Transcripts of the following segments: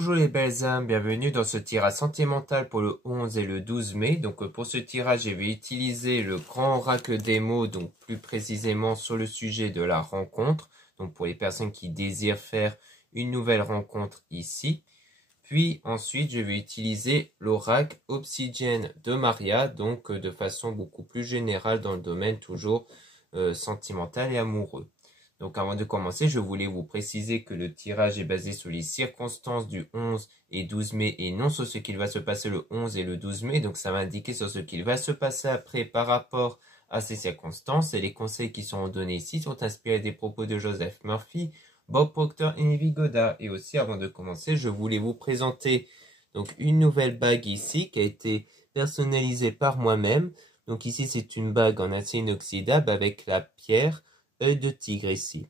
Bonjour les belles âmes, bienvenue dans ce tirage sentimental pour le 11 et le 12 mai. Donc pour ce tirage, je vais utiliser le grand oracle des mots, donc plus précisément sur le sujet de la rencontre. Donc pour les personnes qui désirent faire une nouvelle rencontre ici. Puis ensuite, je vais utiliser l'oracle obsidienne de Maria, donc de façon beaucoup plus générale dans le domaine toujours sentimental et amoureux. Donc avant de commencer, je voulais vous préciser que le tirage est basé sur les circonstances du 11 et 12 mai et non sur ce qu'il va se passer le 11 et le 12 mai. Donc ça va indiquer sur ce qu'il va se passer après par rapport à ces circonstances. Et les conseils qui seront donnés ici sont inspirés des propos de Joseph Murphy, Bob Proctor et Neville Goddard. Et aussi avant de commencer, je voulais vous présenter donc une nouvelle bague ici qui a été personnalisée par moi-même. Donc ici c'est une bague en acier inoxydable avec la pierre œil de tigre ici.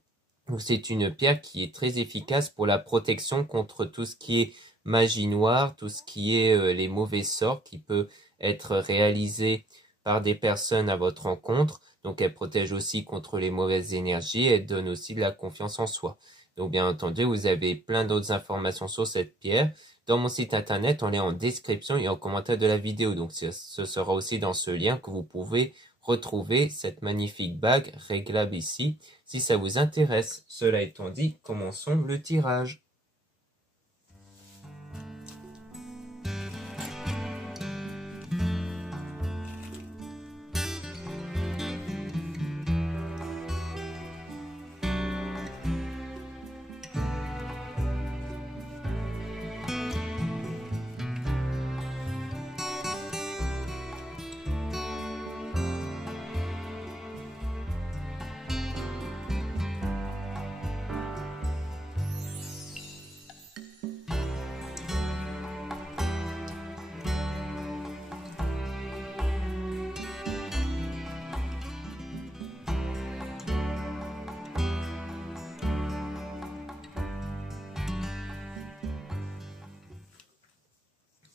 C'est une pierre qui est très efficace pour la protection contre tout ce qui est magie noire, tout ce qui est les mauvais sorts qui peut être réalisé par des personnes à votre rencontre. Donc elle protège aussi contre les mauvaises énergies, elle donne aussi de la confiance en soi. Donc bien entendu, vous avez plein d'autres informations sur cette pierre dans mon site internet, en lien en description et en commentaire de la vidéo. Donc ce sera aussi dans ce lien que vous pouvez retrouver cette magnifique bague réglable ici, si ça vous intéresse. Cela étant dit, commençons le tirage.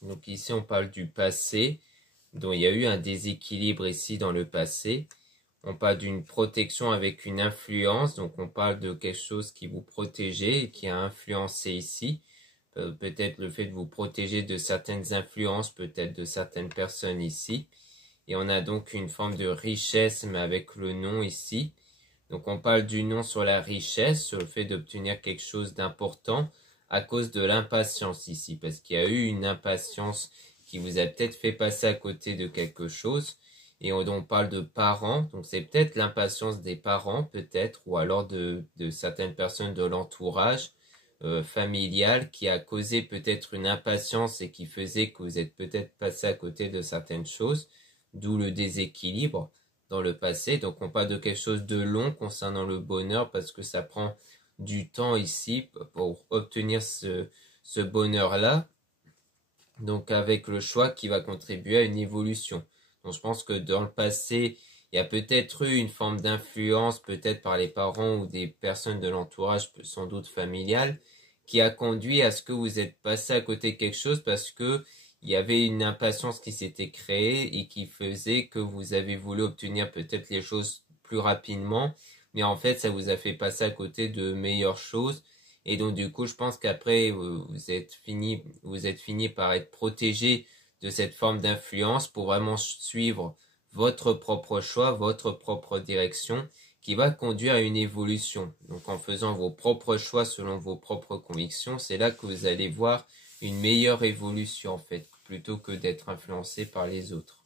Donc ici on parle du passé, dont il y a eu un déséquilibre ici dans le passé. On parle d'une protection avec une influence, donc on parle de quelque chose qui vous protégeait et qui a influencé ici. Peut-être le fait de vous protéger de certaines influences, peut-être de certaines personnes ici. Et on a donc une forme de richesse, mais avec le nom ici. Donc on parle du nom sur la richesse, sur le fait d'obtenir quelque chose d'important à cause de l'impatience ici. Parce qu'il y a eu une impatience qui vous a peut-être fait passer à côté de quelque chose. Et on parle de parents, donc c'est peut-être l'impatience des parents, peut-être, ou alors de certaines personnes de l'entourage familial qui a causé peut-être une impatience et qui faisait que vous êtes peut-être passé à côté de certaines choses, d'où le déséquilibre dans le passé. Donc on parle de quelque chose de long concernant le bonheur parce que ça prend du temps ici pour obtenir ce bonheur-là. Donc avec le choix qui va contribuer à une évolution. Donc je pense que dans le passé, il y a peut-être eu une forme d'influence, peut-être par les parents ou des personnes de l'entourage, sans doute familial, qui a conduit à ce que vous êtes passé à côté de quelque chose parce que il y avait une impatience qui s'était créée et qui faisait que vous avez voulu obtenir peut-être les choses plus rapidement, mais en fait ça vous a fait passer à côté de meilleures choses. Et donc du coup je pense qu'après vous êtes fini par être protégé de cette forme d'influence pour vraiment suivre votre propre choix, votre propre direction qui va conduire à une évolution. Donc en faisant vos propres choix selon vos propres convictions, c'est là que vous allez voir une meilleure évolution en fait, plutôt que d'être influencé par les autres.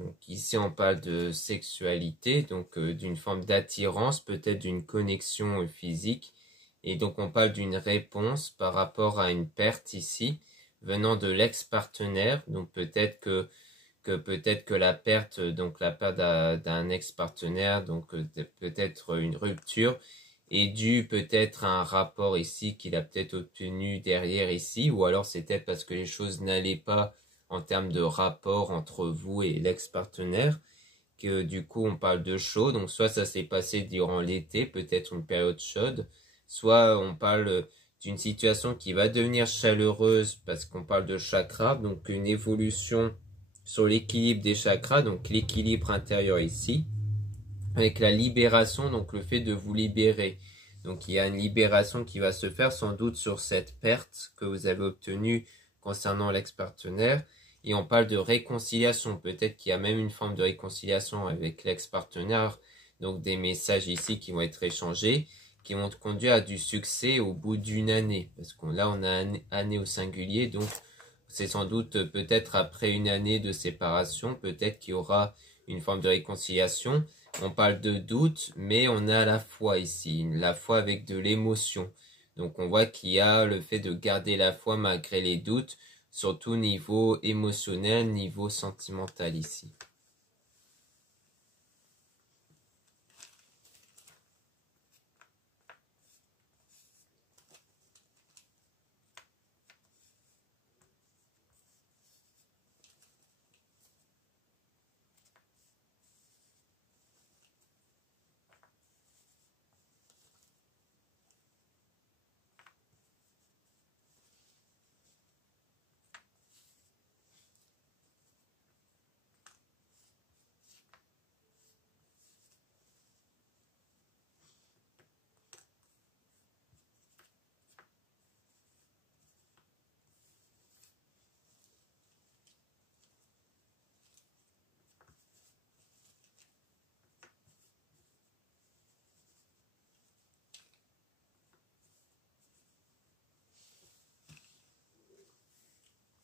Donc ici on parle de sexualité, donc d'une forme d'attirance, peut-être d'une connexion physique. Et donc on parle d'une réponse par rapport à une perte ici, venant de l'ex-partenaire. Donc peut-être que la perte, donc la perte d'un ex-partenaire, donc peut-être une rupture, est due peut-être à un rapport ici qu'il a peut-être obtenu derrière ici, ou alors c'est peut-être parce que les choses n'allaient pas en termes de rapport entre vous et l'ex-partenaire, que du coup on parle de chaud. Donc soit ça s'est passé durant l'été, peut-être une période chaude, soit on parle d'une situation qui va devenir chaleureuse parce qu'on parle de chakra, donc une évolution sur l'équilibre des chakras, donc l'équilibre intérieur ici, avec la libération, donc le fait de vous libérer. Donc il y a une libération qui va se faire sans doute sur cette perte que vous avez obtenue concernant l'ex-partenaire. Et on parle de réconciliation, peut-être qu'il y a même une forme de réconciliation avec l'ex-partenaire, donc des messages ici qui vont être échangés, qui vont conduire à du succès au bout d'une année, parce qu'on là on a une année au singulier, donc c'est sans doute peut-être après une année de séparation, peut-être qu'il y aura une forme de réconciliation. On parle de doute, mais on a la foi ici, la foi avec de l'émotion. Donc on voit qu'il y a le fait de garder la foi malgré les doutes, surtout niveau émotionnel, niveau sentimental ici.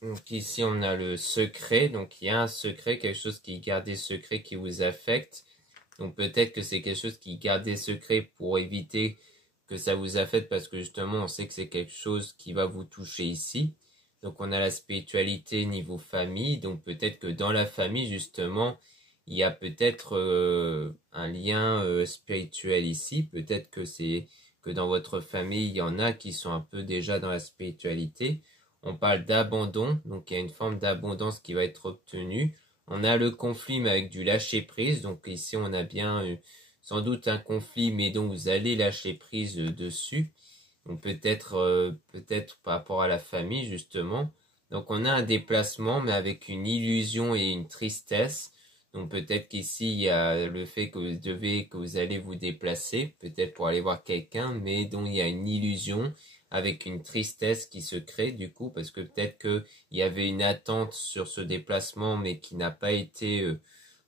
Donc ici on a le secret, donc il y a un secret, quelque chose qui est gardé secret qui vous affecte. Donc peut-être que c'est quelque chose qui est gardé secret pour éviter que ça vous affecte parce que justement on sait que c'est quelque chose qui va vous toucher ici. Donc on a la spiritualité niveau famille, donc peut-être que dans la famille justement il y a peut-être un lien spirituel ici. Peut-être que c'est que dans votre famille il y en a qui sont un peu déjà dans la spiritualité. On parle d'abandon, donc il y a une forme d'abondance qui va être obtenue. On a le conflit mais avec du lâcher prise, donc ici on a bien sans doute un conflit mais dont vous allez lâcher prise dessus. Donc peut-être par rapport à la famille justement. Donc on a un déplacement mais avec une illusion et une tristesse. Donc peut-être qu'ici il y a le fait que vous allez vous déplacer, peut-être pour aller voir quelqu'un, mais dont il y a une illusion avec une tristesse qui se crée du coup, parce que peut-être qu'il y avait une attente sur ce déplacement mais qui n'a pas été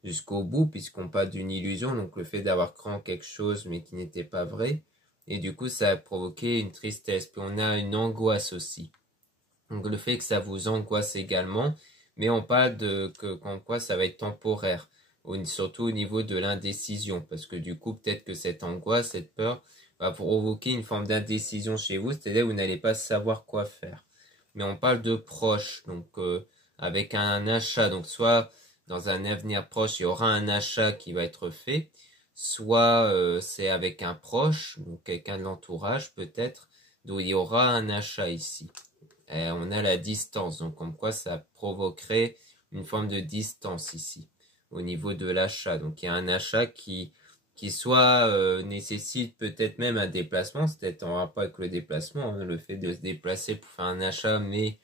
jusqu'au bout, puisqu'on parle d'une illusion, donc le fait d'avoir cru en quelque chose mais qui n'était pas vrai. Et du coup, ça a provoqué une tristesse. Puis on a une angoisse aussi. Donc le fait que ça vous angoisse également, mais on parle de qu'en quoi ça va être temporaire, surtout au niveau de l'indécision, parce que du coup, peut-être que cette angoisse, cette peur, va provoquer une forme d'indécision chez vous, c'est-à-dire que vous n'allez pas savoir quoi faire. Mais on parle de proche, donc avec un achat, donc soit dans un avenir proche, il y aura un achat qui va être fait, soit c'est avec un proche, donc quelqu'un de l'entourage peut-être, d'où il y aura un achat ici. On a la distance, donc comme quoi ça provoquerait une forme de distance ici, au niveau de l'achat. Donc il y a un achat qui soit nécessite peut-être même un déplacement, c'est peut-être en rapport avec le déplacement, hein, le fait de se déplacer pour faire un achat, mais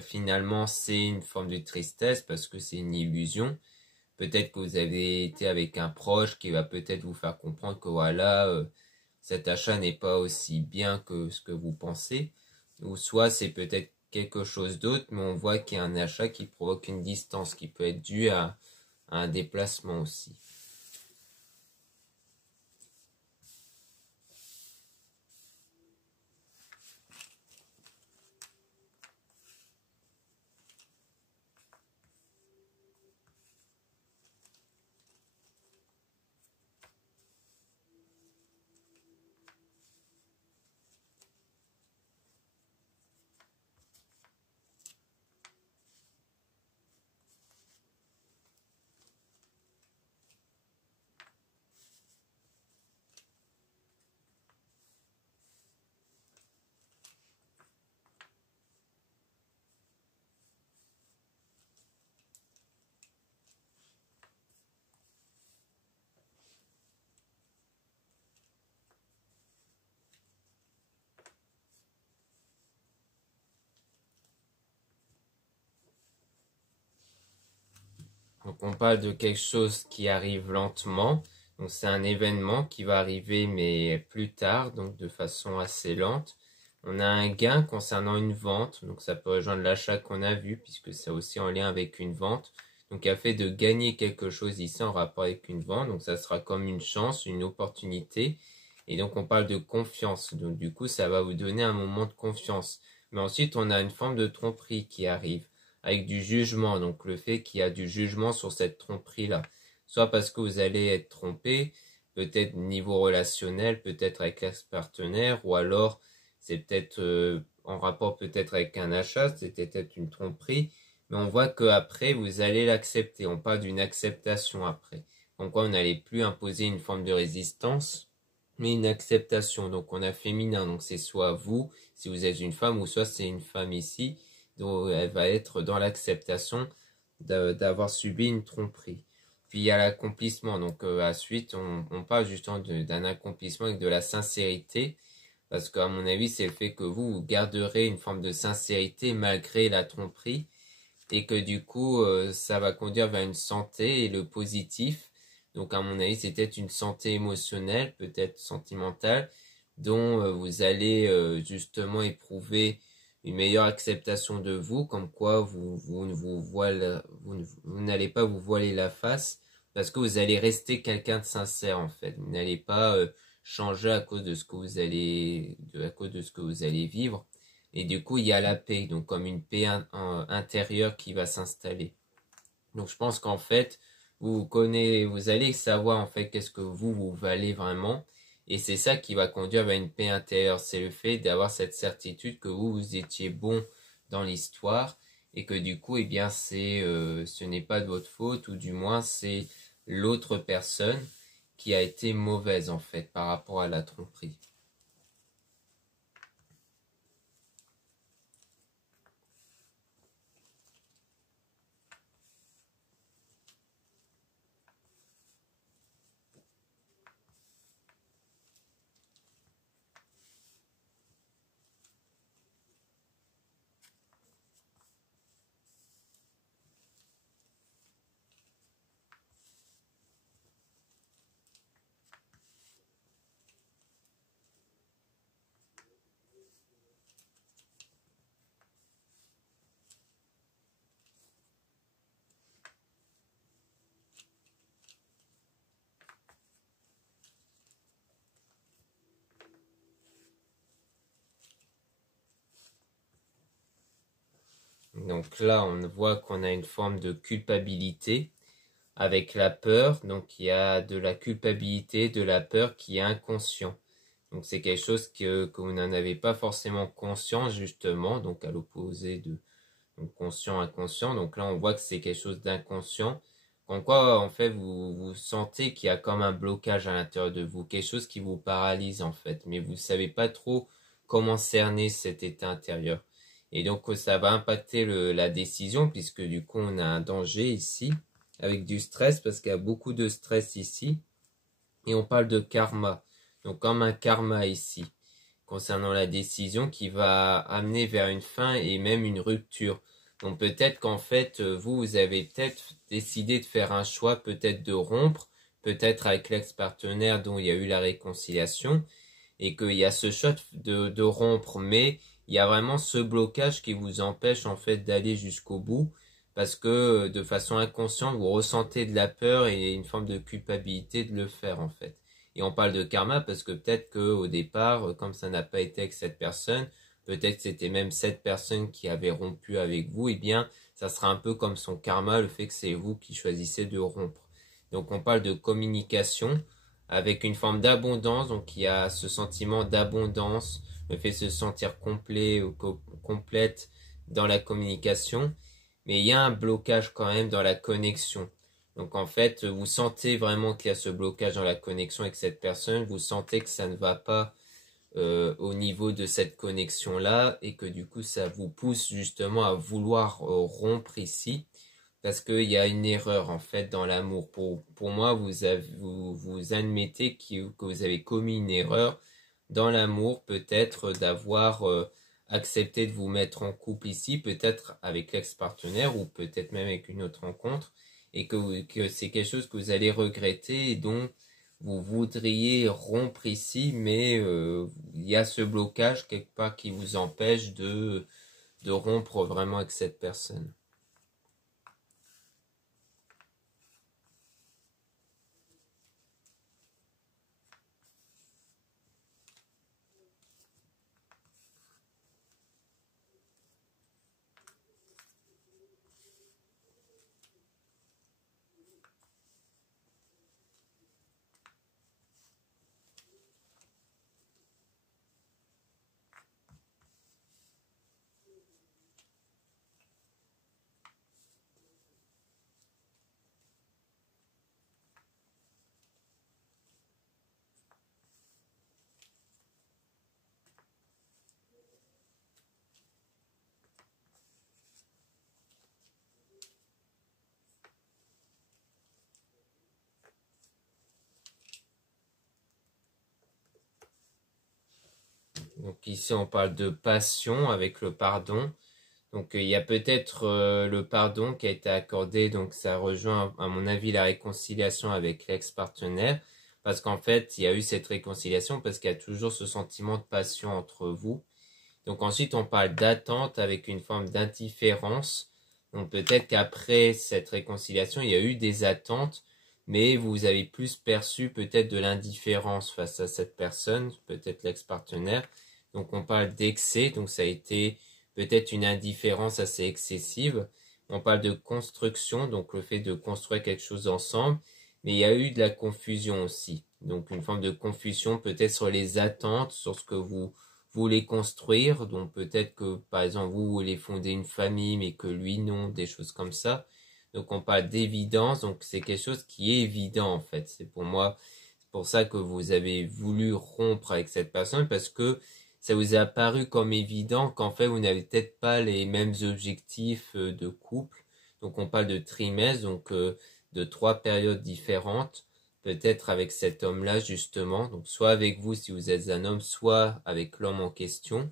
finalement c'est une forme de tristesse parce que c'est une illusion. Peut-être que vous avez été avec un proche qui va peut-être vous faire comprendre que voilà, cet achat n'est pas aussi bien que ce que vous pensez. Ou soit c'est peut-être quelque chose d'autre, mais on voit qu'il y a un achat qui provoque une distance qui peut être due à un déplacement aussi. Donc on parle de quelque chose qui arrive lentement. Donc c'est un événement qui va arriver mais plus tard, donc de façon assez lente. On a un gain concernant une vente, donc ça peut rejoindre l'achat qu'on a vu puisque c'est aussi en lien avec une vente. Donc il a fait de gagner quelque chose ici en rapport avec une vente, donc ça sera comme une chance, une opportunité. Et donc on parle de confiance, donc du coup ça va vous donner un moment de confiance. Mais ensuite on a une forme de tromperie qui arrive avec du jugement, donc le fait qu'il y a du jugement sur cette tromperie-là. Soit parce que vous allez être trompé, peut-être niveau relationnel, peut-être avec l'ex-partenaire, ou alors c'est peut-être en rapport peut-être avec un achat, c'était peut-être une tromperie, mais on voit qu'après vous allez l'accepter, on parle d'une acceptation après. Donc on n'allait plus imposer une forme de résistance, mais une acceptation. Donc on a féminin, donc c'est soit vous, si vous êtes une femme, ou soit c'est une femme ici, donc elle va être dans l'acceptation d'avoir subi une tromperie. Puis il y a l'accomplissement, donc à la suite on parle justement d'un accomplissement avec de la sincérité, parce qu'à mon avis c'est le fait que vous garderez une forme de sincérité malgré la tromperie, et que du coup ça va conduire vers une santé et le positif. Donc à mon avis c'est peut-être une santé émotionnelle, peut-être sentimentale, dont vous allez justement éprouver une meilleure acceptation de vous, comme quoi vous n'allez pas vous voiler la face, parce que vous allez rester quelqu'un de sincère en fait. Vous n'allez pas changer à cause de ce que vous allez, à cause de ce que vous allez vivre. Et du coup, il y a la paix, donc comme une paix intérieure qui va s'installer. Donc je pense qu'en fait, vous allez savoir en fait qu'est-ce que vous valez vraiment. Et c'est ça qui va conduire vers une paix intérieure. C'est le fait d'avoir cette certitude que vous étiez bon dans l'histoire et que du coup, eh bien, ce n'est pas de votre faute, ou du moins c'est l'autre personne qui a été mauvaise en fait par rapport à la tromperie. Donc là, on voit qu'on a une forme de culpabilité avec la peur. Donc il y a de la culpabilité, de la peur qui est inconscient. Donc c'est quelque chose que vous n'en avez pas forcément conscience justement, donc à l'opposé de donc conscient, inconscient. Donc là on voit que c'est quelque chose d'inconscient. En quoi en fait vous sentez qu'il y a comme un blocage à l'intérieur de vous, quelque chose qui vous paralyse en fait, mais vous ne savez pas trop comment cerner cet état intérieur. Et donc ça va impacter la décision, puisque du coup on a un danger ici, avec du stress, parce qu'il y a beaucoup de stress ici. Et on parle de karma. Donc comme un karma ici, concernant la décision qui va amener vers une fin et même une rupture. Donc peut-être qu'en fait, vous avez peut-être décidé de faire un choix, peut-être de rompre, peut-être avec l'ex-partenaire dont il y a eu la réconciliation, et qu'il y a ce choix de rompre, mais il y a vraiment ce blocage qui vous empêche en fait d'aller jusqu'au bout, parce que de façon inconsciente, vous ressentez de la peur et une forme de culpabilité de le faire en fait. Et on parle de karma parce que peut-être qu'au départ, comme ça n'a pas été avec cette personne, peut-être que c'était même cette personne qui avait rompu avec vous, et bien ça sera un peu comme son karma, le fait que c'est vous qui choisissez de rompre. Donc on parle de communication avec une forme d'abondance, donc il y a ce sentiment d'abondance, le fait de se sentir complet ou complète dans la communication, mais il y a un blocage quand même dans la connexion. Donc en fait, vous sentez vraiment qu'il y a ce blocage dans la connexion avec cette personne, vous sentez que ça ne va pas au niveau de cette connexion-là, et que du coup ça vous pousse justement à vouloir rompre ici, parce qu'il y a une erreur en fait dans l'amour. Pour moi, vous admettez que vous avez commis une erreur dans l'amour, peut-être d'avoir accepté de vous mettre en couple ici, peut-être avec l'ex-partenaire ou peut-être même avec une autre rencontre, et que c'est quelque chose que vous allez regretter et dont vous voudriez rompre ici, mais il y a ce blocage quelque part qui vous empêche de rompre vraiment avec cette personne. Donc ici on parle de passion avec le pardon. Donc il y a peut-être le pardon qui a été accordé, donc ça rejoint à mon avis la réconciliation avec l'ex-partenaire, parce qu'en fait il y a eu cette réconciliation parce qu'il y a toujours ce sentiment de passion entre vous. Donc ensuite on parle d'attente avec une forme d'indifférence. Donc peut-être qu'après cette réconciliation il y a eu des attentes, mais vous avez plus perçu peut-être de l'indifférence face à cette personne, peut-être l'ex-partenaire. Donc on parle d'excès, donc ça a été peut-être une indifférence assez excessive. On parle de construction, donc le fait de construire quelque chose ensemble, mais il y a eu de la confusion aussi. Donc une forme de confusion peut-être sur les attentes, sur ce que vous voulez construire. Donc peut-être que par exemple vous voulez fonder une famille, mais que lui non, des choses comme ça. Donc on parle d'évidence, donc c'est quelque chose qui est évident en fait. C'est pour moi, c'est pour ça que vous avez voulu rompre avec cette personne, parce que ça vous est apparu comme évident qu'en fait vous n'avez peut-être pas les mêmes objectifs de couple. Donc on parle de trimestres, donc de 3 périodes différentes, peut-être avec cet homme-là justement, donc soit avec vous si vous êtes un homme, soit avec l'homme en question,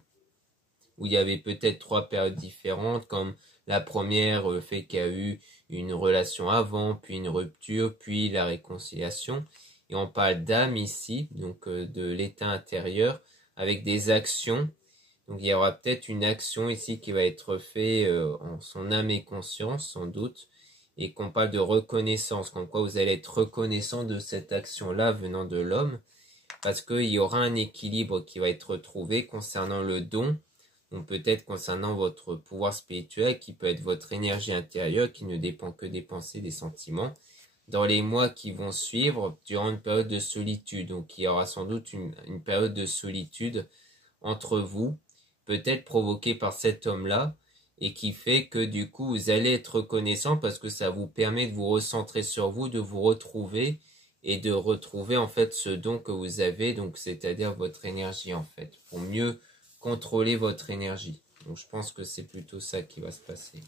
où il y avait peut-être 3 périodes différentes, comme la première, le fait qu'il y a eu une relation avant, puis une rupture, puis la réconciliation. Et on parle d'âme ici, donc de l'état intérieur, avec des actions. Donc il y aura peut-être une action ici qui va être faite en son âme et conscience, sans doute, et qu'on parle de reconnaissance, comme quoi vous allez être reconnaissant de cette action-là venant de l'homme, parce qu'il y aura un équilibre qui va être trouvé concernant le don, donc peut-être concernant votre pouvoir spirituel, qui peut être votre énergie intérieure, qui ne dépend que des pensées, des sentiments, dans les mois qui vont suivre, durant une période de solitude. Donc il y aura sans doute une période de solitude entre vous, peut-être provoquée par cet homme-là, et qui fait que du coup vous allez être reconnaissant parce que ça vous permet de vous recentrer sur vous, de vous retrouver et de retrouver en fait ce don que vous avez, donc c'est-à-dire votre énergie en fait, pour mieux contrôler votre énergie. Donc je pense que c'est plutôt ça qui va se passer.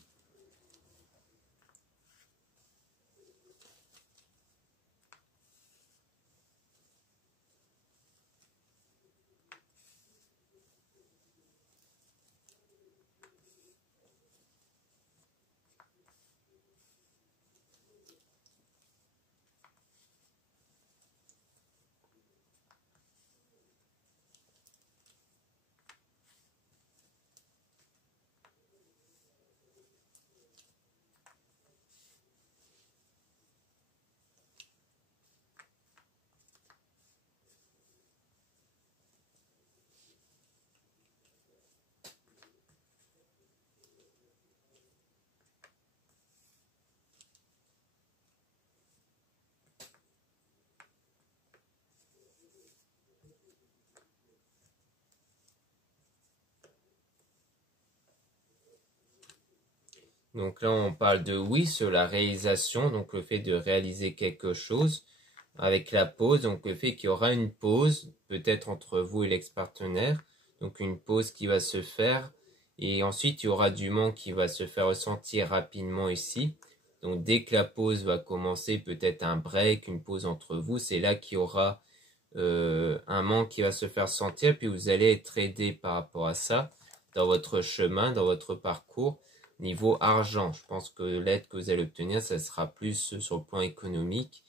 Donc là, on parle de oui sur la réalisation, donc le fait de réaliser quelque chose avec la pause, donc le fait qu'il y aura une pause, peut-être entre vous et l'ex-partenaire, donc une pause qui va se faire, et ensuite il y aura du manque qui va se faire ressentir rapidement ici. Donc dès que la pause va commencer, peut-être un break, une pause entre vous, c'est là qu'il y aura un manque qui va se faire sentir, puis vous allez être aidé par rapport à ça dans votre chemin, dans votre parcours. niveau argent. Je pense que l'aide que vous allez obtenir, ça sera plus sur le plan économique.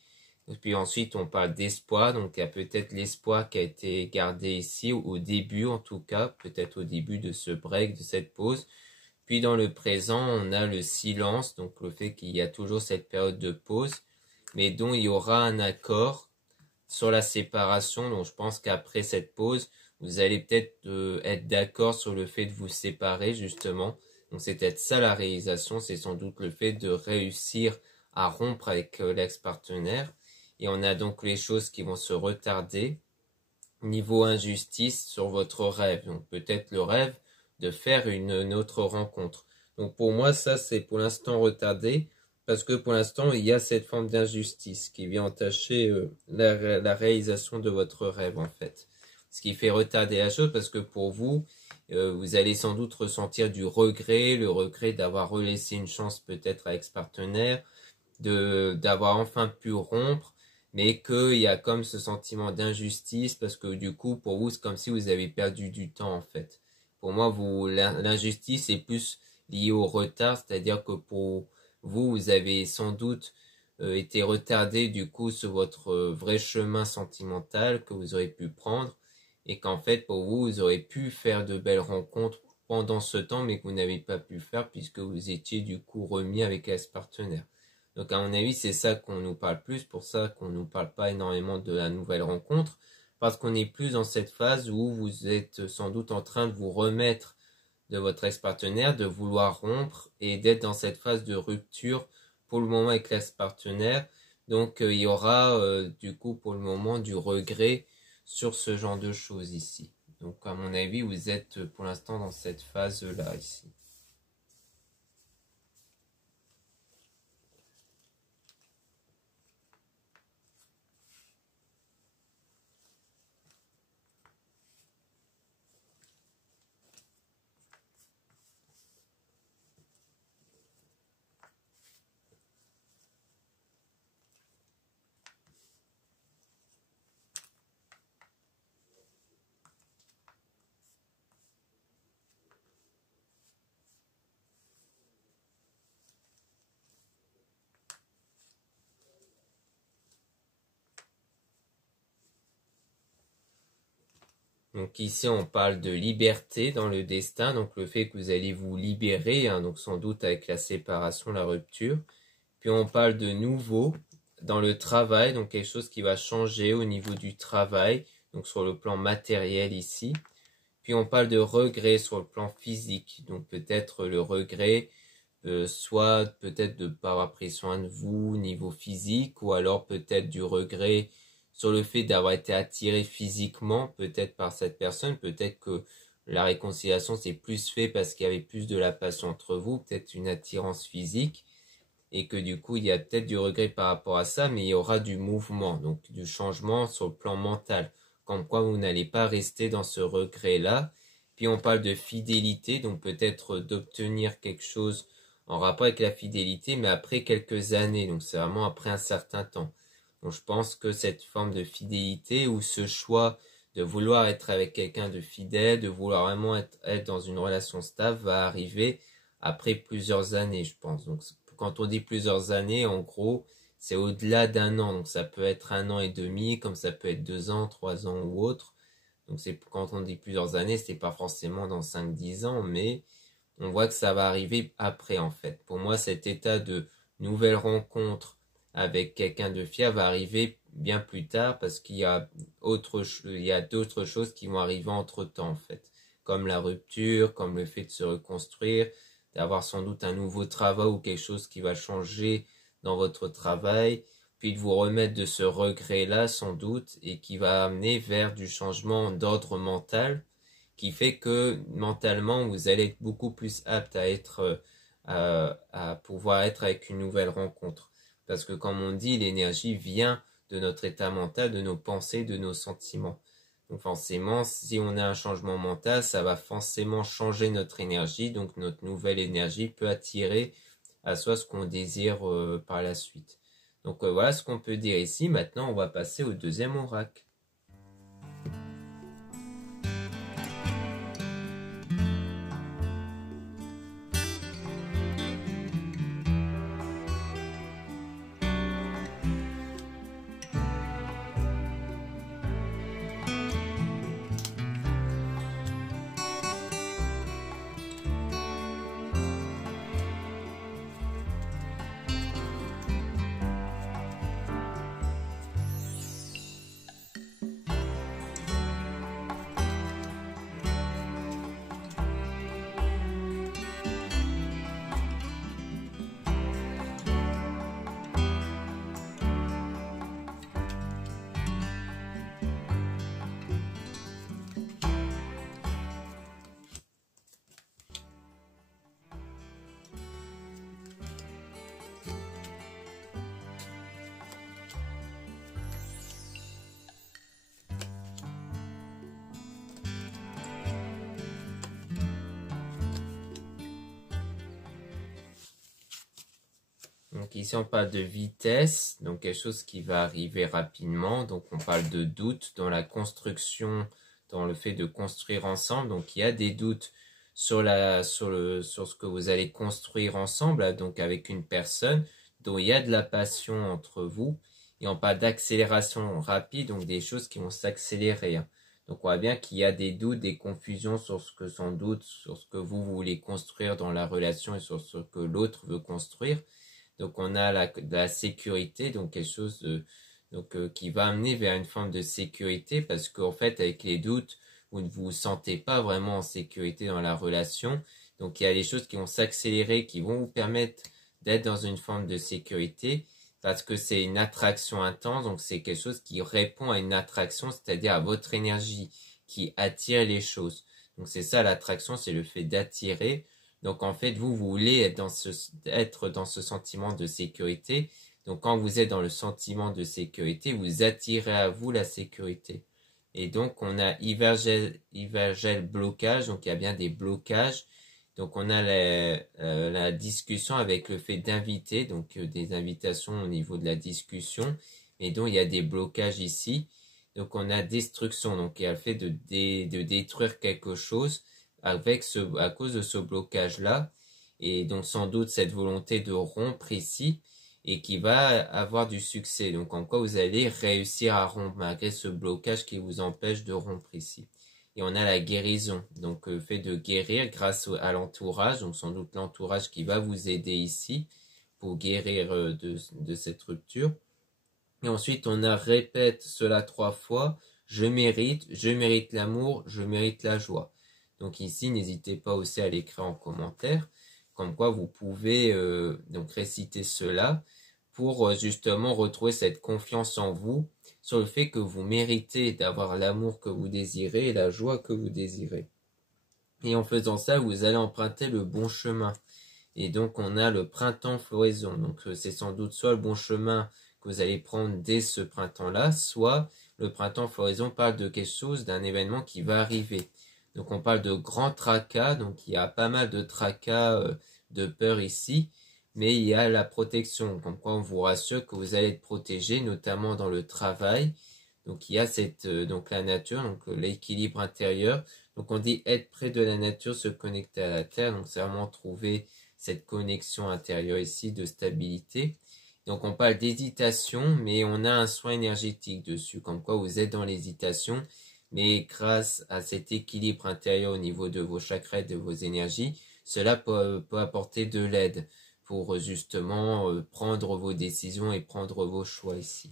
Et puis ensuite, on parle d'espoir. Donc, il y a peut-être l'espoir qui a été gardé ici, au début en tout cas, peut-être au début de ce break, de cette pause. Puis dans le présent, on a le silence, donc le fait qu'il y a toujours cette période de pause, mais dont il y aura un accord sur la séparation. Donc je pense qu'après cette pause, vous allez peut-être être d'accord sur le fait de vous séparer justement. Donc c'est peut-être ça la réalisation, c'est sans doute le fait de réussir à rompre avec l'ex-partenaire. Et on a donc les choses qui vont se retarder. Niveau injustice sur votre rêve. Donc peut-être le rêve de faire une autre rencontre. Donc pour moi, ça c'est pour l'instant retardé, parce que pour l'instant, il y a cette forme d'injustice qui vient entacher la réalisation de votre rêve en fait. Ce qui fait retarder la chose, parce que pour vous, vous allez sans doute ressentir du regret, le regret d'avoir relaissé une chance peut-être à ex-partenaire, d'avoir enfin pu rompre, mais qu'il y a comme ce sentiment d'injustice, parce que du coup, pour vous, c'est comme si vous avez perdu du temps en fait. Pour moi, l'injustice est plus liée au retard, c'est-à-dire que pour vous, vous avez sans doute été retardé du coup sur votre vrai chemin sentimental que vous aurez pu prendre, et qu'en fait, pour vous, vous aurez pu faire de belles rencontres pendant ce temps, mais que vous n'avez pas pu faire puisque vous étiez du coup remis avec l'ex-partenaire. Donc à mon avis, c'est ça qu'on nous parle plus, pour ça qu'on nous parle pas énormément de la nouvelle rencontre, parce qu'on est plus dans cette phase où vous êtes sans doute en train de vous remettre de votre ex-partenaire, de vouloir rompre et d'être dans cette phase de rupture pour le moment avec l'ex-partenaire. Donc il y aura du coup pour le moment du regret sur ce genre de choses ici. Donc à mon avis, vous êtes pour l'instant dans cette phase-là ici. Donc ici, on parle de liberté dans le destin, donc le fait que vous allez vous libérer, hein, donc sans doute avec la séparation, la rupture. Puis on parle de nouveau dans le travail, donc quelque chose qui va changer au niveau du travail, donc sur le plan matériel ici. Puis on parle de regret sur le plan physique, donc peut-être le regret, soit peut-être de ne pas avoir pris soin de vous au niveau physique, ou alors peut-être du regret sur le fait d'avoir été attiré physiquement peut-être par cette personne, peut-être que la réconciliation s'est plus fait parce qu'il y avait plus de la passion entre vous, peut-être une attirance physique, et que du coup il y a peut-être du regret par rapport à ça, mais il y aura du mouvement, donc du changement sur le plan mental, comme quoi vous n'allez pas rester dans ce regret-là. Puis on parle de fidélité, donc peut-être d'obtenir quelque chose en rapport avec la fidélité, mais après quelques années, donc c'est vraiment après un certain temps. Donc je pense que cette forme de fidélité ou ce choix de vouloir être avec quelqu'un de fidèle, de vouloir vraiment être dans une relation stable va arriver après plusieurs années, je pense. Donc quand on dit plusieurs années, en gros, c'est au-delà d'un an. Donc ça peut être 1 an et demi, comme ça peut être 2 ans, 3 ans ou autre. Donc c'est quand on dit plusieurs années, c'est pas forcément dans 5-10 ans, mais on voit que ça va arriver après en fait. Pour moi, cet état de nouvelle rencontre avec quelqu'un de fier va arriver bien plus tard, parce qu'il y a d'autres choses qui vont arriver entre temps en fait, comme la rupture, comme le fait de se reconstruire, d'avoir sans doute un nouveau travail ou quelque chose qui va changer dans votre travail, puis de vous remettre de ce regret-là sans doute, et qui va amener vers du changement d'ordre mental, qui fait que mentalement vous allez être beaucoup plus apte à être à pouvoir être avec une nouvelle rencontre. Parce que comme on dit, l'énergie vient de notre état mental, de nos pensées, de nos sentiments. Donc forcément, si on a un changement mental, ça va forcément changer notre énergie. Donc notre nouvelle énergie peut attirer à soi ce qu'on désire par la suite. Donc voilà ce qu'on peut dire ici. Maintenant, on va passer au deuxième oracle. Donc ici on parle de vitesse, donc quelque chose qui va arriver rapidement. Donc on parle de doute dans la construction, dans le fait de construire ensemble. Donc il y a des doutes sur ce que vous allez construire ensemble, donc avec une personne dont il y a de la passion entre vous. Et on parle d'accélération rapide, donc des choses qui vont s'accélérer. Donc on voit bien qu'il y a des doutes, des confusions sur ce que sans doute, sur ce que vous voulez construire dans la relation et sur ce que l'autre veut construire. Donc on a la sécurité, donc quelque chose qui va amener vers une forme de sécurité parce qu'en fait avec les doutes, vous ne vous sentez pas vraiment en sécurité dans la relation. Donc il y a des choses qui vont s'accélérer, qui vont vous permettre d'être dans une forme de sécurité parce que c'est une attraction intense, donc c'est quelque chose qui répond à une attraction, c'est-à-dire à votre énergie qui attire les choses. Donc c'est ça l'attraction, c'est le fait d'attirer. Donc en fait, vous voulez être dans ce sentiment de sécurité. Donc quand vous êtes dans le sentiment de sécurité, vous attirez à vous la sécurité. Et donc on a Ivergel blocage, donc il y a bien des blocages. Donc on a la discussion avec le fait d'inviter, donc des invitations au niveau de la discussion. Et donc il y a des blocages ici. Donc on a destruction, donc il y a le fait de détruire quelque chose à cause de ce blocage-là. Et donc sans doute cette volonté de rompre ici et qui va avoir du succès. Donc en quoi vous allez réussir à rompre malgré ce blocage qui vous empêche de rompre ici. Et on a la guérison, donc le fait de guérir grâce à l'entourage, donc sans doute l'entourage qui va vous aider ici pour guérir de cette rupture. Et ensuite on a répète cela 3 fois, je mérite l'amour, je mérite la joie. Donc ici n'hésitez pas aussi à l'écrire en commentaire, comme quoi vous pouvez donc réciter cela pour justement retrouver cette confiance en vous, sur le fait que vous méritez d'avoir l'amour que vous désirez et la joie que vous désirez. Et en faisant ça, vous allez emprunter le bon chemin. Et donc on a le printemps floraison. Donc c'est sans doute soit le bon chemin que vous allez prendre dès ce printemps-là, soit le printemps floraison parle de quelque chose, d'un événement qui va arriver. Donc on parle de grands tracas, donc il y a pas mal de tracas, de peur ici, mais il y a la protection, comme quoi on vous rassure que vous allez être protégé, notamment dans le travail. Donc il y a donc la nature, donc l'équilibre intérieur. Donc on dit être près de la nature, se connecter à la terre. Donc c'est vraiment trouver cette connexion intérieure ici de stabilité. Donc on parle d'hésitation, mais on a un soin énergétique dessus, comme quoi vous êtes dans l'hésitation, mais grâce à cet équilibre intérieur au niveau de vos chakras et de vos énergies, cela peut apporter de l'aide pour justement prendre vos décisions et prendre vos choix ici.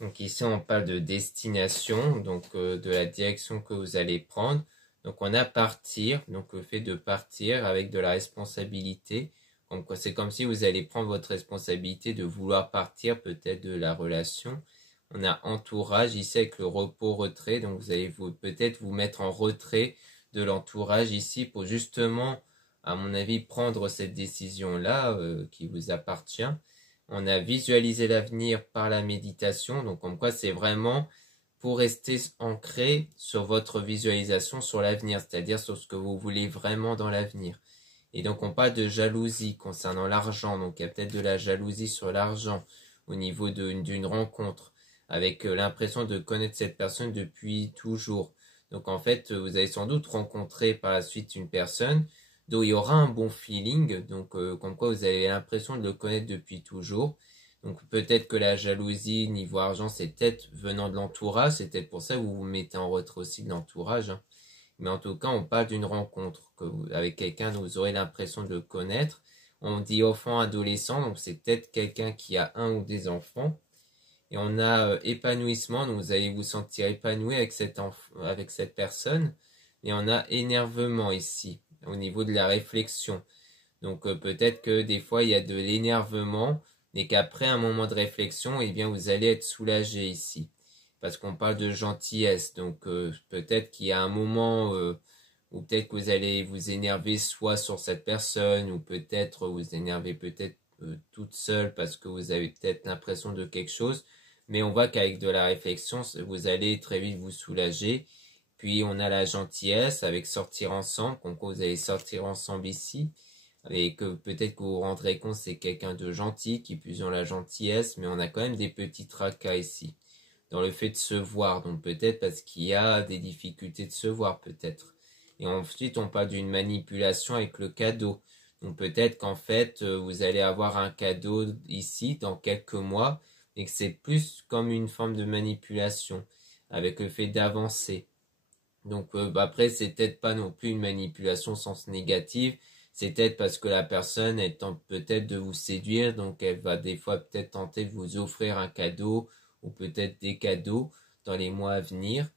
Donc ici on parle de destination, donc de la direction que vous allez prendre. Donc on a partir, donc le fait de partir avec de la responsabilité. Donc c'est comme si vous allez prendre votre responsabilité de vouloir partir peut-être de la relation. On a entourage ici avec le repos-retrait, donc vous allez peut-être vous mettre en retrait de l'entourage ici pour justement, à mon avis, prendre cette décision-là qui vous appartient. On a visualisé l'avenir par la méditation, donc comme quoi c'est vraiment pour rester ancré sur votre visualisation sur l'avenir, c'est-à-dire sur ce que vous voulez vraiment dans l'avenir. Et donc on parle de jalousie concernant l'argent, donc il y a peut-être de la jalousie sur l'argent au niveau d'une rencontre, avec l'impression de connaître cette personne depuis toujours. Donc en fait, vous avez sans doute rencontré par la suite une personne dont il y aura un bon feeling, donc comme quoi vous avez l'impression de le connaître depuis toujours. Donc peut-être que la jalousie, niveau argent, c'est peut-être venant de l'entourage, c'est peut-être pour ça que vous vous mettez en retrait aussi de l'entourage, hein. Mais en tout cas, on parle d'une rencontre avec quelqu'un dont vous aurez l'impression de le connaître. On dit enfant, adolescent, donc c'est peut-être quelqu'un qui a un ou des enfants. Et on a épanouissement, donc vous allez vous sentir épanoui avec avec cette personne. Et on a énervement ici, au niveau de la réflexion. Donc peut-être que des fois il y a de l'énervement, et qu'après un moment de réflexion, eh bien vous allez être soulagé ici. Parce qu'on parle de gentillesse, donc peut-être qu'il y a un moment où peut-être que vous allez vous énerver soit sur cette personne, ou peut-être vous énerver peut-être toute seule parce que vous avez peut-être l'impression de quelque chose. Mais on voit qu'avec de la réflexion, vous allez très vite vous soulager. Puis on a la gentillesse avec sortir ensemble, donc vous allez sortir ensemble ici. Et que peut-être que vous vous rendrez compte c'est quelqu'un de gentil, qui puise dans la gentillesse, mais on a quand même des petits tracas ici. Dans le fait de se voir, donc peut-être parce qu'il y a des difficultés de se voir peut-être. Et ensuite on parle d'une manipulation avec le cadeau. Donc peut-être qu'en fait vous allez avoir un cadeau ici dans quelques mois, et que c'est plus comme une forme de manipulation, avec le fait d'avancer. Donc après c'est peut-être pas non plus une manipulation au sens négatif, c'est peut-être parce que la personne elle tente peut-être de vous séduire, donc elle va des fois peut-être tenter de vous offrir un cadeau, ou peut-être des cadeaux dans les mois à venir,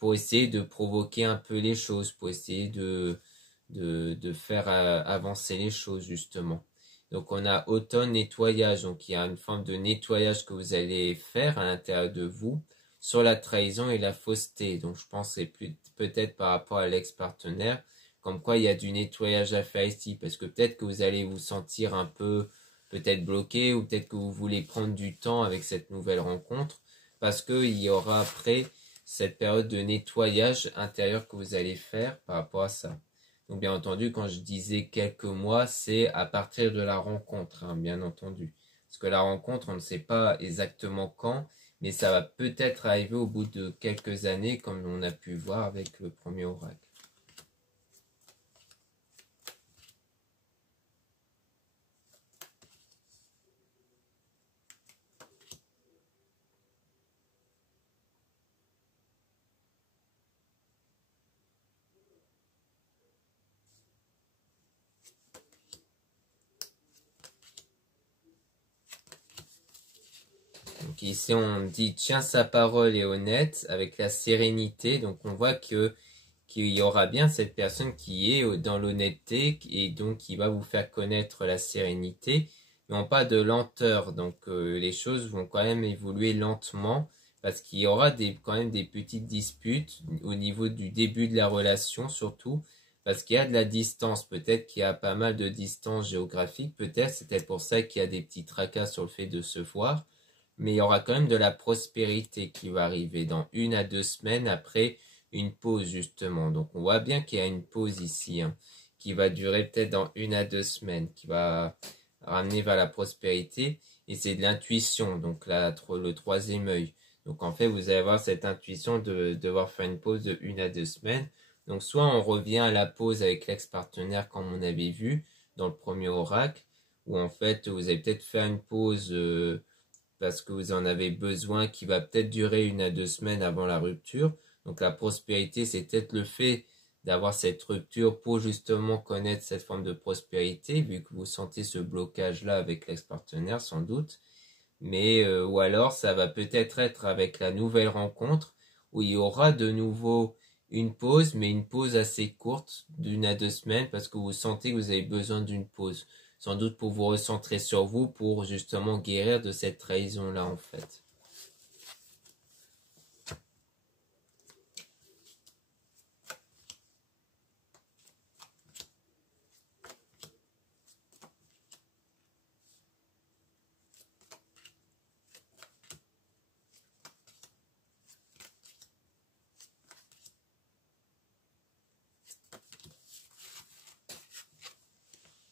pour essayer de provoquer un peu les choses, pour essayer de faire avancer les choses justement. Donc on a automne nettoyage, donc il y a une forme de nettoyage que vous allez faire à l'intérieur de vous sur la trahison et la fausseté. Donc je pense que c'est peut-être par rapport à l'ex-partenaire, comme quoi il y a du nettoyage à faire ici, parce que peut-être que vous allez vous sentir un peu peut-être bloqué, ou peut-être que vous voulez prendre du temps avec cette nouvelle rencontre, parce qu'il y aura après cette période de nettoyage intérieur que vous allez faire par rapport à ça. Donc bien entendu, quand je disais quelques mois, c'est à partir de la rencontre, hein, bien entendu. Parce que la rencontre, on ne sait pas exactement quand, mais ça va peut-être arriver au bout de quelques années, comme on a pu voir avec le premier oracle. Donc ici on dit tient sa parole et honnête avec la sérénité. Donc on voit qu'il y aura bien cette personne qui est dans l'honnêteté, et donc qui va vous faire connaître la sérénité. Mais on parle de lenteur, donc les choses vont quand même évoluer lentement, parce qu'il y aura quand même des petites disputes au niveau du début de la relation surtout, parce qu'il y a de la distance, peut-être qu'il y a pas mal de distance géographique, peut-être c'était pour ça qu'il y a des petits tracas sur le fait de se voir. Mais il y aura quand même de la prospérité qui va arriver dans 1 à 2 semaines après une pause justement. Donc on voit bien qu'il y a une pause ici, hein, qui va durer peut-être dans 1 à 2 semaines, qui va ramener vers la prospérité. Et c'est de l'intuition, donc là, le troisième œil. Donc en fait, vous allez avoir cette intuition de devoir faire une pause de 1 à 2 semaines. Donc soit on revient à la pause avec l'ex-partenaire comme on avait vu dans le premier oracle, où en fait vous allez peut-être faire une pause parce que vous en avez besoin, qui va peut-être durer 1 à 2 semaines avant la rupture. Donc la prospérité, c'est peut-être le fait d'avoir cette rupture pour justement connaître cette forme de prospérité, vu que vous sentez ce blocage-là avec l'ex-partenaire sans doute. Mais ou alors ça va peut-être être avec la nouvelle rencontre, où il y aura de nouveau une pause, mais une pause assez courte d'1 à 2 semaines, parce que vous sentez que vous avez besoin d'une pause. Sans doute pour vous recentrer sur vous, pour justement guérir de cette trahison-là en fait.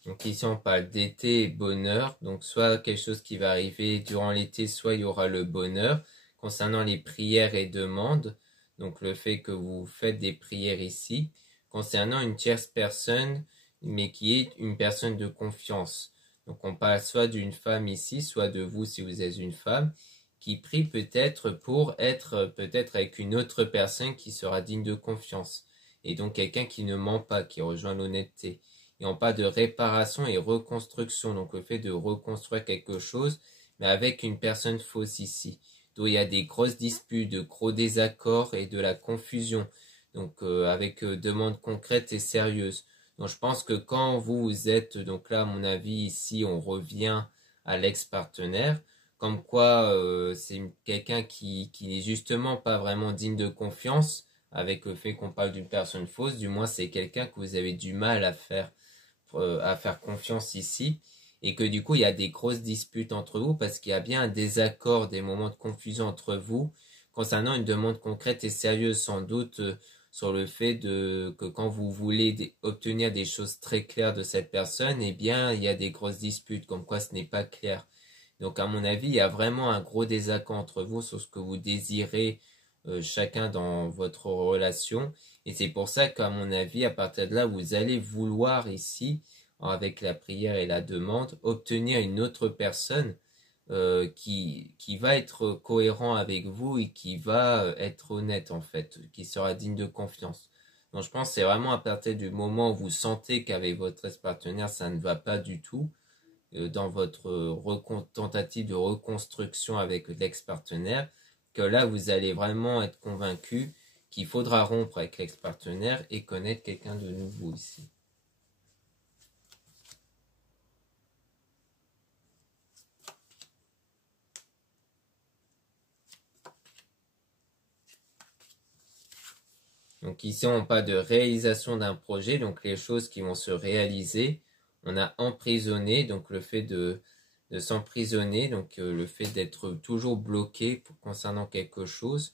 Donc ici on parle d'été et bonheur, donc soit quelque chose qui va arriver durant l'été, soit il y aura le bonheur. Concernant les prières et demandes, donc le fait que vous faites des prières ici. Concernant une tierce personne mais qui est une personne de confiance. Donc on parle soit d'une femme ici, soit de vous si vous êtes une femme, qui prie peut-être pour être peut-être avec une autre personne qui sera digne de confiance. Et donc quelqu'un qui ne ment pas, qui rejoint l'honnêteté. Et on parle de réparation et reconstruction, donc le fait de reconstruire quelque chose, mais avec une personne fausse ici. Donc il y a des grosses disputes, de gros désaccords et de la confusion, donc avec demandes concrètes et sérieuses. Donc je pense que quand vous êtes, donc là à mon avis ici on revient à l'ex-partenaire, comme quoi c'est quelqu'un qui n'est justement pas vraiment digne de confiance, avec le fait qu'on parle d'une personne fausse, du moins c'est quelqu'un que vous avez du mal à faire confiance ici, et que du coup il y a des grosses disputes entre vous parce qu'il y a bien un désaccord, des moments de confusion entre vous concernant une demande concrète et sérieuse, sans doute sur le fait que quand vous voulez obtenir des choses très claires de cette personne, eh bien il y a des grosses disputes, comme quoi ce n'est pas clair. Donc à mon avis, il y a vraiment un gros désaccord entre vous sur ce que vous désirez chacun dans votre relation. Et c'est pour ça qu'à mon avis, à partir de là, vous allez vouloir ici, avec la prière et la demande, obtenir une autre personne qui va être cohérent avec vous et qui va être honnête en fait, qui sera digne de confiance. Donc je pense que c'est vraiment à partir du moment où vous sentez qu'avec votre ex-partenaire ça ne va pas du tout, dans votre tentative de reconstruction avec l'ex-partenaire, que là vous allez vraiment être convaincu qu'il faudra rompre avec l'ex-partenaire et connaître quelqu'un de nouveau ici. Donc ici on parle de réalisation d'un projet, donc les choses qui vont se réaliser. On a emprisonné, donc le fait de s'emprisonner, donc le fait d'être toujours bloqué concernant quelque chose.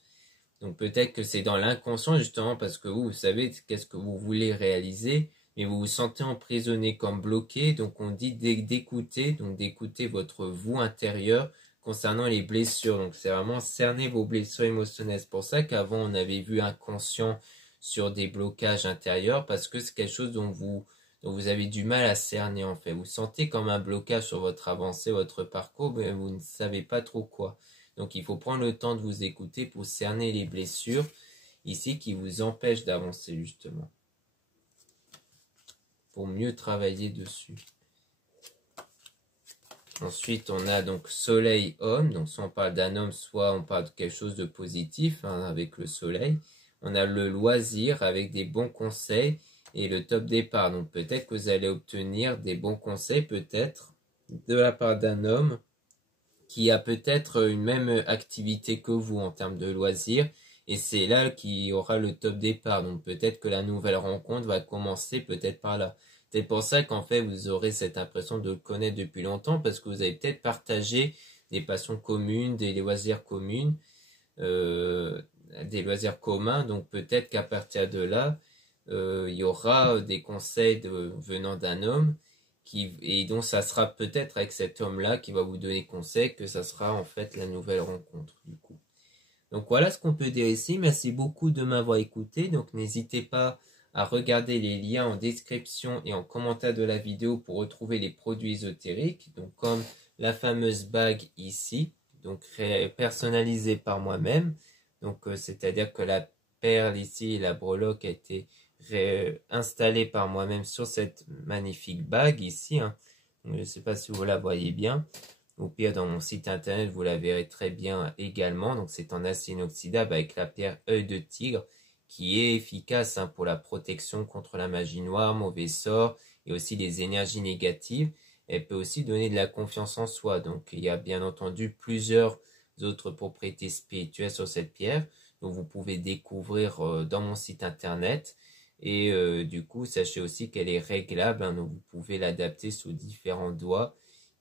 Donc peut-être que c'est dans l'inconscient justement parce que vous savez qu'est-ce que vous voulez réaliser, mais vous vous sentez emprisonné comme bloqué. Donc on dit d'écouter votre vous intérieur concernant les blessures. Donc c'est vraiment cerner vos blessures émotionnelles. C'est pour ça qu'avant on avait vu inconscient sur des blocages intérieurs, parce que c'est quelque chose dont vous avez du mal à cerner en fait. Vous sentez comme un blocage sur votre avancée, votre parcours, mais vous ne savez pas trop quoi. Donc il faut prendre le temps de vous écouter pour cerner les blessures ici qui vous empêchent d'avancer justement, pour mieux travailler dessus. Ensuite on a donc soleil homme, donc soit on parle d'un homme, soit on parle de quelque chose de positif avec le soleil. On a le loisir avec des bons conseils et le top départ. Donc peut-être que vous allez obtenir des bons conseils peut-être de la part d'un homme qui a peut-être une même activité que vous en termes de loisirs, et c'est là qu'il y aura le top départ. Donc peut-être que la nouvelle rencontre va commencer peut-être par là. C'est pour ça qu'en fait vous aurez cette impression de le connaître depuis longtemps, parce que vous avez peut-être partagé des passions communes, des loisirs communs, des loisirs communs. Donc peut-être qu'à partir de là, il y aura des conseils venant d'un homme, et donc ça sera peut-être avec cet homme-là qui va vous donner conseil que ça sera en fait la nouvelle rencontre du coup. Donc voilà ce qu'on peut dire ici. Merci beaucoup de m'avoir écouté. Donc n'hésitez pas à regarder les liens en description et en commentaire de la vidéo pour retrouver les produits ésotériques. Donc comme la fameuse bague ici, donc personnalisée par moi-même. Donc c'est-à-dire que la perle ici, la breloque a été installée par moi-même sur cette magnifique bague ici. Donc, je ne sais pas si vous la voyez bien. Au pire, dans mon site internet, vous la verrez très bien également. Donc c'est en acier inoxydable avec la pierre œil de tigre, qui est efficace pour la protection contre la magie noire, mauvais sorts et aussi les énergies négatives. Elle peut aussi donner de la confiance en soi. Donc il y a bien entendu plusieurs autres propriétés spirituelles sur cette pierre, donc vous pouvez découvrir dans mon site internet. Et du coup, sachez aussi qu'elle est réglable, donc vous pouvez l'adapter sous différents doigts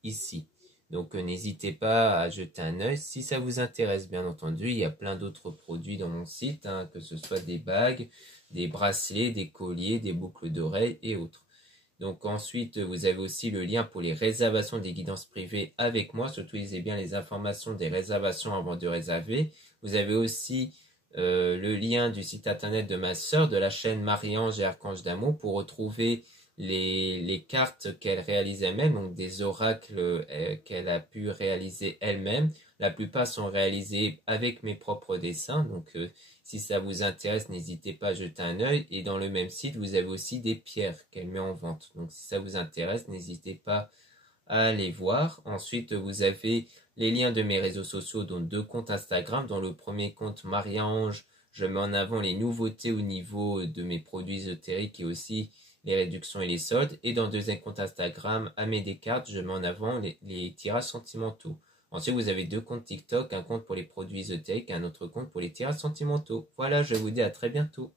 ici. Donc n'hésitez pas à jeter un œil si ça vous intéresse, bien entendu. Il y a plein d'autres produits dans mon site, que ce soit des bagues, des bracelets, des colliers, des boucles d'oreilles et autres. Donc ensuite, vous avez aussi le lien pour les réservations des guidances privées avec moi. Surtout, lisez bien les informations des réservations avant de réserver. Vous avez aussi le lien du site internet de ma sœur, de la chaîne Marie-Ange et Archange d'amour, pour retrouver les cartes qu'elle réalise elle-même, donc des oracles qu'elle a pu réaliser elle-même. La plupart sont réalisés avec mes propres dessins, donc si ça vous intéresse, n'hésitez pas à jeter un œil. Et dans le même site, vous avez aussi des pierres qu'elle met en vente. Donc si ça vous intéresse, n'hésitez pas à aller voir. Ensuite, vous avez les liens de mes réseaux sociaux, dont 2 comptes Instagram. Dans le premier compte Maria-Ange, je mets en avant les nouveautés au niveau de mes produits ésotériques et aussi les réductions et les soldes. Et dans le deuxième compte Instagram, Amé Descartes, je mets en avant les tirages sentimentaux. Ensuite, vous avez 2 comptes TikTok, un compte pour les produits ésotériques et un autre compte pour les tirages sentimentaux. Voilà, je vous dis à très bientôt.